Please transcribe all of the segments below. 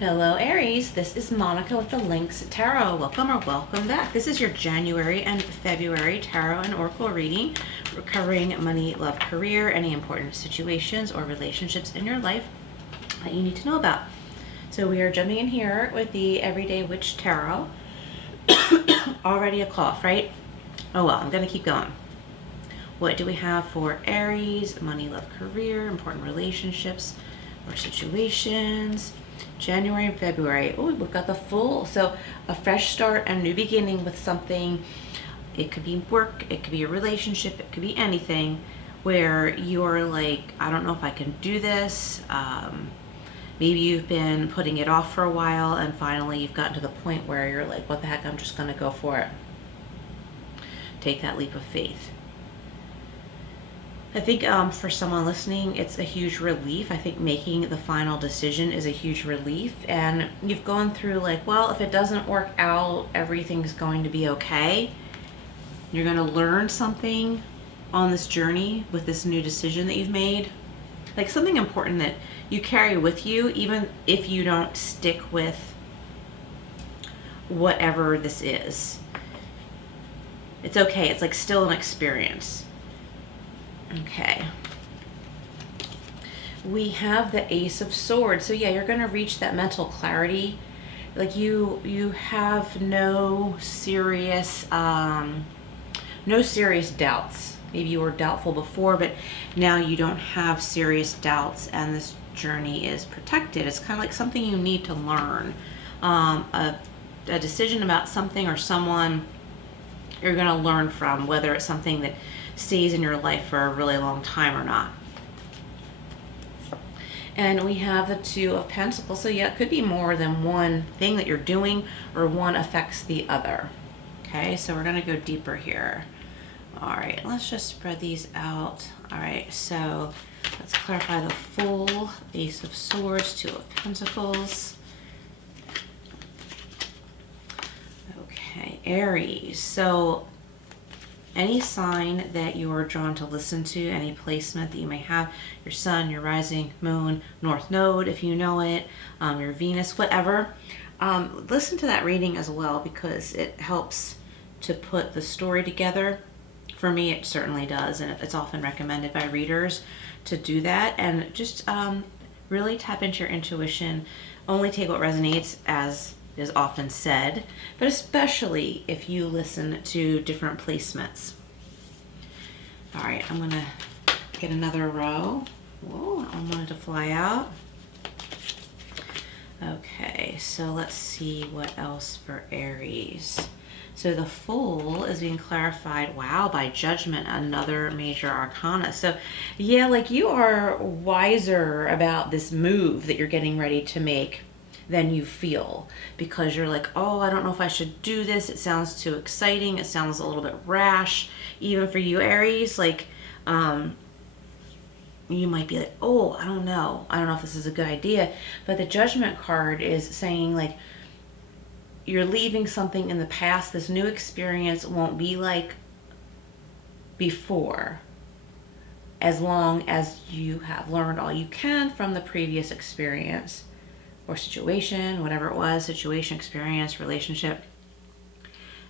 Hello Aries, this is Monica with the Lynx Tarot. Welcome or welcome back. This is your January and February Tarot and Oracle reading. We're covering money, love, career, any important situations or relationships in your life that you need to know about. So we are jumping in here with the Everyday Witch Tarot. Already a cough, right? Oh well, I'm going to keep going. What do we have for Aries? Money, love, career, important relationships or situations. January and February. Oh, we've got the Fool. So a fresh start, a new beginning with something. It could be work, it could be a relationship, it could be anything where you're like, I don't know if I can do this. Maybe you've been putting it off for a while and finally you've gotten to the point where you're like, what the heck, I'm just going to go for it. Take that leap of faith. I think for someone listening, it's a huge relief. I think making the final decision is a huge relief. And you've gone through like, well, if it doesn't work out, everything's going to be okay. You're going to learn something on this journey with this new decision that you've made. Like something important that you carry with you, even if you don't stick with whatever this is. It's okay. It's like still an experience. Okay. We have the Ace of Swords. So yeah, you're going to reach that mental clarity. Like you have no serious doubts. Maybe you were doubtful before, but now you don't have serious doubts and this journey is protected. It's kind of like something you need to learn. A decision about something or someone you're going to learn from, whether it's something that stays in your life for a really long time or not. And we have the Two of Pentacles. So yeah, it could be more than one thing that you're doing or one affects the other. Okay, so we're going to go deeper here. All right, let's just spread these out. All right, so let's clarify the Fool, Ace of Swords, Two of Pentacles. Okay, Aries. So any sign that you're drawn to listen to, any placement that you may have, your sun, your rising, moon, north node, if you know it, your Venus, whatever, listen to that reading as well because it helps to put the story together. For me, it certainly does, and it's often recommended by readers to do that. And just really tap into your intuition. Only take what resonates, as is often said, but especially if you listen to different placements. All right, I'm gonna get another row. Whoa, I wanted to fly out. Okay, so let's see what else for Aries. So the Fool is being clarified, wow, by Judgment, another major arcana. So yeah, like you are wiser about this move that you're getting ready to make than you feel, because you're like, oh, I don't know if I should do this. It sounds too exciting. It sounds a little bit rash. Even for you, Aries, like you might be like, oh, I don't know if this is a good idea. But the Judgment card is saying like you're leaving something in the past. This new experience won't be like before, as long as you have learned all you can from the previous experience or situation, whatever it was, situation, experience, relationship.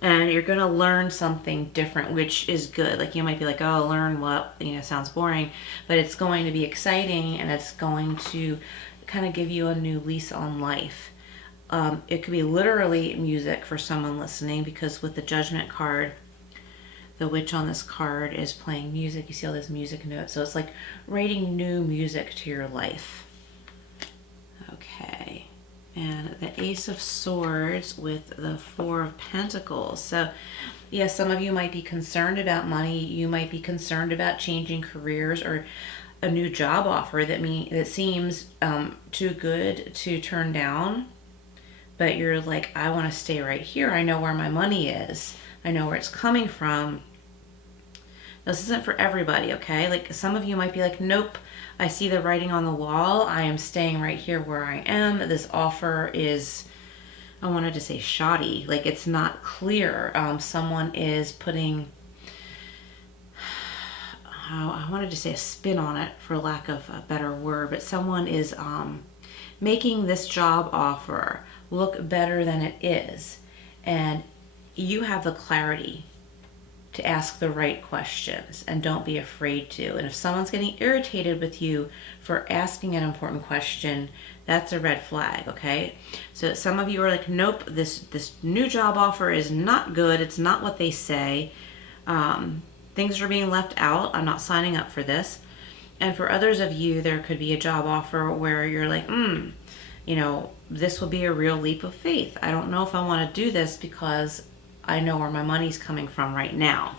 And you're going to learn something different, which is good. Like you might be like, oh, learn what, sounds boring, but it's going to be exciting and it's going to kind of give you a new lease on life. It could be literally music for someone listening, because with the Judgment card, the witch on this card is playing music. You see all those music notes. So it's like writing new music to your life. Okay, and the Ace of Swords with the Four of Pentacles. So yeah, some of you might be concerned about money. You might be concerned about changing careers or a new job offer that seems too good to turn down. But you're like, I want to stay right here. I know where my money is. I know where it's coming from. This isn't for everybody, okay? Like some of you might be like, nope, I see the writing on the wall. I am staying right here where I am. This offer is, I wanted to say shoddy. Like it's not clear. Someone is putting, I wanted to say a spin on it for lack of a better word, but someone is making this job offer look better than it is. And you have the clarity to ask the right questions, and don't be afraid to. And if someone's getting irritated with you for asking an important question, that's a red flag, okay? So some of you are like, nope, this new job offer is not good. It's not what they say. Things are being left out. I'm not signing up for this. And for others of you, there could be a job offer where you're like, this will be a real leap of faith. I don't know if I want to do this because I know where my money's coming from right now.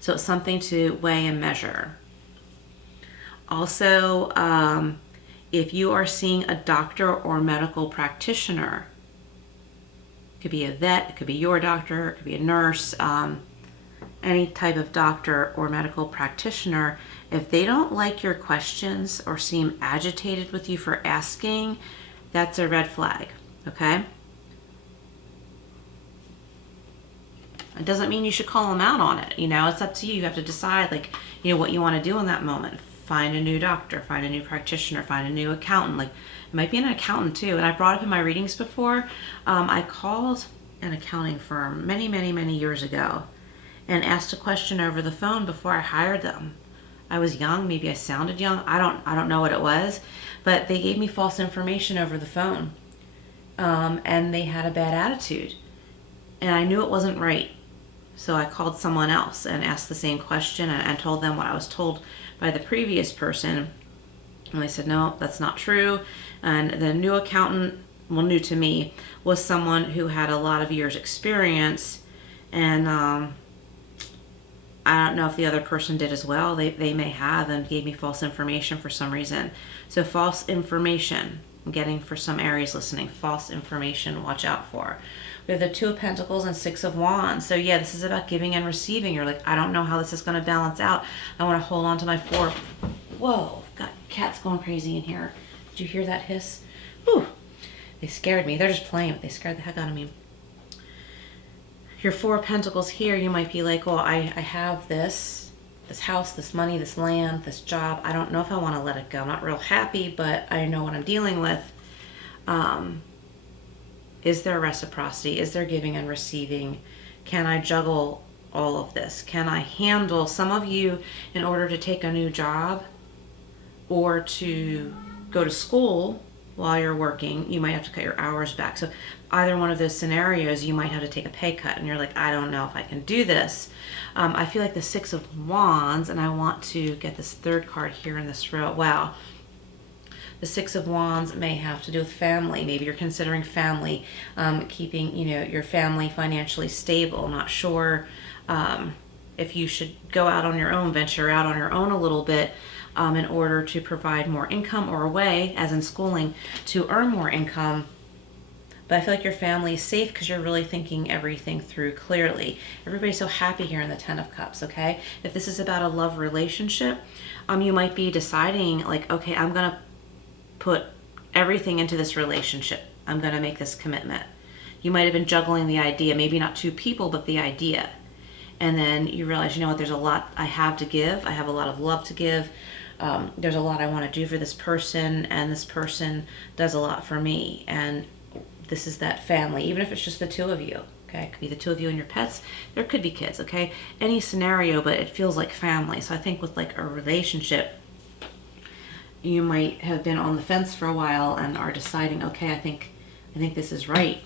So it's something to weigh and measure. Also, if you are seeing a doctor or medical practitioner, it could be a vet, it could be your doctor, it could be a nurse, any type of doctor or medical practitioner, if they don't like your questions or seem agitated with you for asking, that's a red flag, okay? It doesn't mean you should call them out on it. It's up to you. You have to decide, what you want to do in that moment. Find a new doctor, find a new practitioner, find a new accountant. It might be an accountant too. And I brought up in my readings before, I called an accounting firm many, many, many years ago and asked a question over the phone before I hired them. I was young, maybe I sounded young. I don't know what it was, but they gave me false information over the phone. And they had a bad attitude. And I knew it wasn't right. So I called someone else and asked the same question and told them what I was told by the previous person. And they said, no, that's not true. And the new accountant, new to me, was someone who had a lot of years experience. And I don't know if the other person did as well. They may have, and gave me false information for some reason. So false information, I'm getting for some Aries listening, false information, watch out for. We have the Two of Pentacles and Six of Wands. So yeah, this is about giving and receiving. You're like, I don't know how this is going to balance out. I want to hold on to my four. Whoa, got cats going crazy in here. Did you hear that hiss? Whew. They scared me. They're just playing, but they scared the heck out of me. Your Four of Pentacles here, you might be like, well, I have this house, this money, this land, this job. I don't know if I want to let it go. I'm not real happy, but I know what I'm dealing with. Is there reciprocity? Is there giving and receiving? Can I juggle all of this? Can I handle some of you in order to take a new job or to go to school while you're working? You might have to cut your hours back. So either one of those scenarios, you might have to take a pay cut and you're like, I don't know if I can do this. I feel like the Six of Wands, and I want to get this third card here in this row. Wow. The Six of Wands may have to do with family. Maybe you're considering family, keeping, your family financially stable. Not sure if you should go out on your own, venture out on your own a little bit in order to provide more income, or a way, as in schooling, to earn more income. But I feel like your family is safe because you're really thinking everything through clearly. Everybody's so happy here in the Ten of Cups, okay? If this is about a love relationship, you might be deciding, like, okay, I'm going to put everything into this relationship. I'm going to make this commitment. You might have been juggling the idea, maybe not two people, but the idea. And then you realize, you know what, there's a lot I have to give. I have a lot of love to give. There's a lot I want to do for this person, and this person does a lot for me. And this is that family, even if it's just the two of you. Okay, it could be the two of you and your pets. There could be kids, okay? Any scenario, but it feels like family. So I think with like a relationship, you might have been on the fence for a while and are deciding, okay, I think this is right.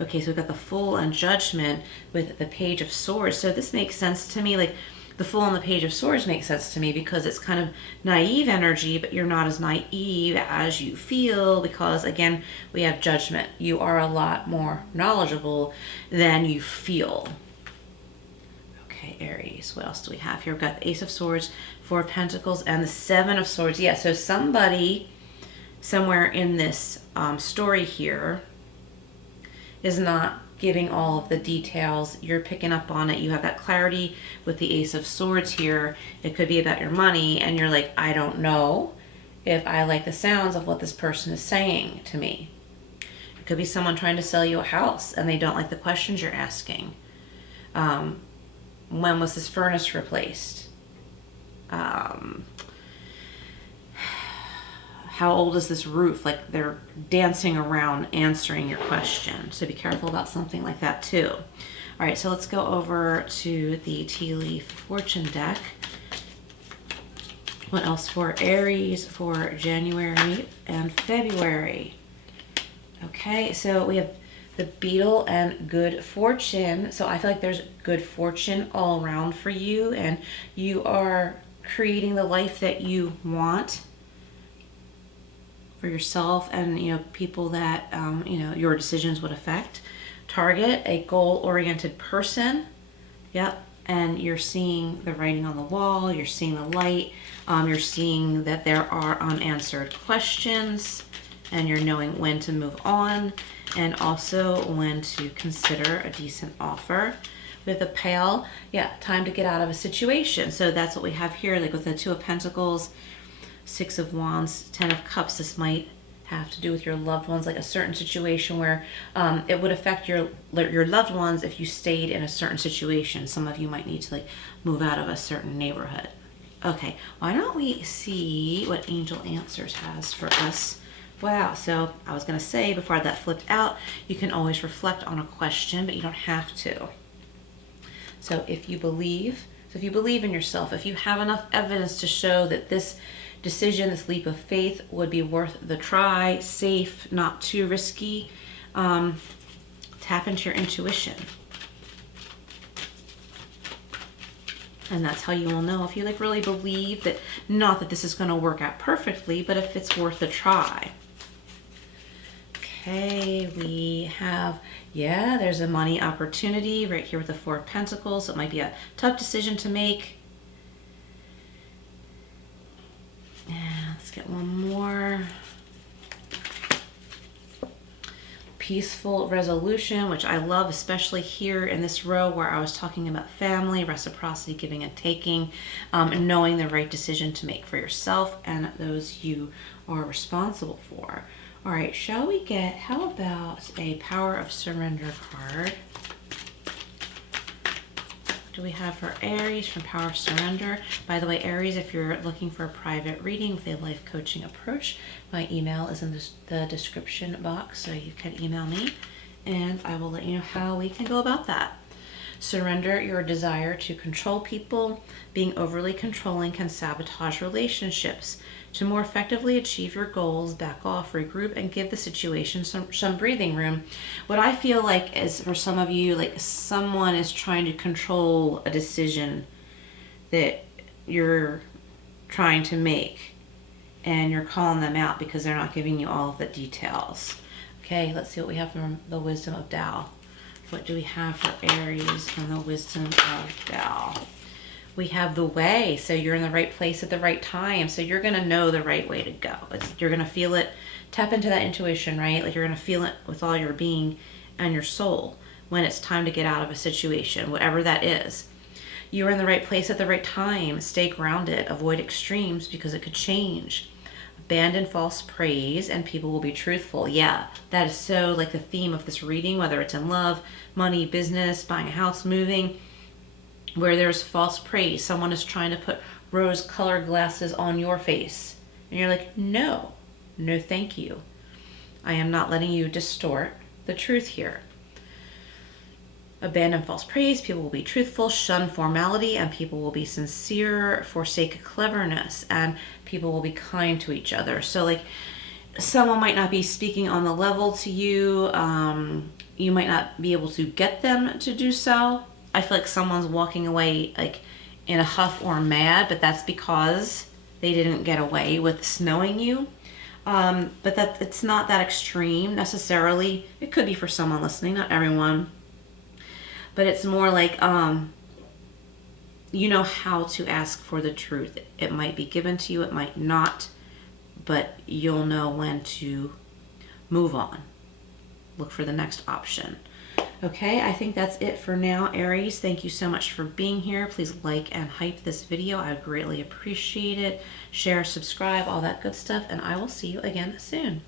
Okay, so we've got the Fool and Judgment with the Page of Swords. So this makes sense to me. Like the Fool and the Page of Swords makes sense to me because it's kind of naive energy, but you're not as naive as you feel because, again, we have Judgment. You are a lot more knowledgeable than you feel. Okay, Aries, what else do we have here? We've got the Ace of Swords, Four of Pentacles, and the Seven of Swords. Yeah, so somebody somewhere in this story here is not giving all of the details. You're picking up on it. You have that clarity with the Ace of Swords here. It could be about your money, and you're like, I don't know if I like the sounds of what this person is saying to me. It could be someone trying to sell you a house, and they don't like the questions you're asking. When was this furnace replaced? how old is this roof? Like they're dancing around answering your question. So be careful about something like that too. All right, so let's go over to the Tea Leaf Fortune deck. What else for Aries for January and February? Okay, so we have the Beetle and good fortune. So I feel like there's good fortune all around for you, and you are creating the life that you want for yourself and, you know, people that, you know, your decisions would affect. Target, a goal-oriented person. Yep. And you're seeing the writing on the wall. You're seeing the light. You're seeing that there are unanswered questions, and you're knowing when to move on and also when to consider a decent offer. With the Pale, yeah, time to get out of a situation. So that's what we have here, like with the Two of Pentacles, Six of Wands, Ten of Cups. This might have to do with your loved ones, like a certain situation where it would affect your loved ones if you stayed in a certain situation. Some of you might need to like move out of a certain neighborhood. Okay, why don't we see what Angel Answers has for us? Wow, so I was going to say before that flipped out, you can always reflect on a question, but you don't have to. So if you believe in yourself, if you have enough evidence to show that this decision, this leap of faith would be worth the try, safe, not too risky, tap into your intuition. And that's how you will know if you like really believe that, not that this is going to work out perfectly, but if it's worth a try. Okay, we have, yeah, there's a money opportunity right here with the Four of Pentacles. It might be a tough decision to make. Yeah, let's get one more. Peaceful resolution, which I love, especially here in this row where I was talking about family, reciprocity, giving and taking, and knowing the right decision to make for yourself and those you are responsible for. All right, shall we get, how about a Power of Surrender card? Do we have for Aries from Power of Surrender? By the way, Aries, if you're looking for a private reading with a life coaching approach, my email is in the description box, so you can email me and I will let you know how we can go about that. Surrender your desire to control people. Being overly controlling can sabotage relationships. To more effectively achieve your goals, back off, regroup, and give the situation some breathing room. What I feel like is for some of you, like someone is trying to control a decision that you're trying to make, and you're calling them out because they're not giving you all of the details. Okay, let's see what we have from the Wisdom of Tao. What do we have for Aries from the Wisdom of Tao? We have the way. So you're in the right place at the right time. So you're going to know the right way to go. You're going to feel it. Tap into that intuition, right? Like you're going to feel it with all your being and your soul when it's time to get out of a situation, whatever that is. You're in the right place at the right time. Stay grounded. Avoid extremes because it could change. Abandon false praise and people will be truthful. Yeah, that is so like the theme of this reading, whether it's in love, money, business, buying a house, moving, where there's false praise. Someone is trying to put rose-colored glasses on your face. And you're like, no, no thank you. I am not letting you distort the truth here. Abandon false praise, people will be truthful. Shun formality, and people will be sincere. Forsake cleverness, and people will be kind to each other. So like someone might not be speaking on the level to you. You might not be able to get them to do so. I feel like someone's walking away like in a huff or mad, but that's because they didn't get away with snowing you. But that it's not that extreme necessarily. It could be for someone listening, not everyone. But it's more like, you know how to ask for the truth. It might be given to you, it might not, but you'll know when to move on. Look for the next option. Okay, I think that's it for now, Aries. Thank you so much for being here. Please like and hype this video. I would greatly appreciate it. Share, subscribe, all that good stuff, and I will see you again soon.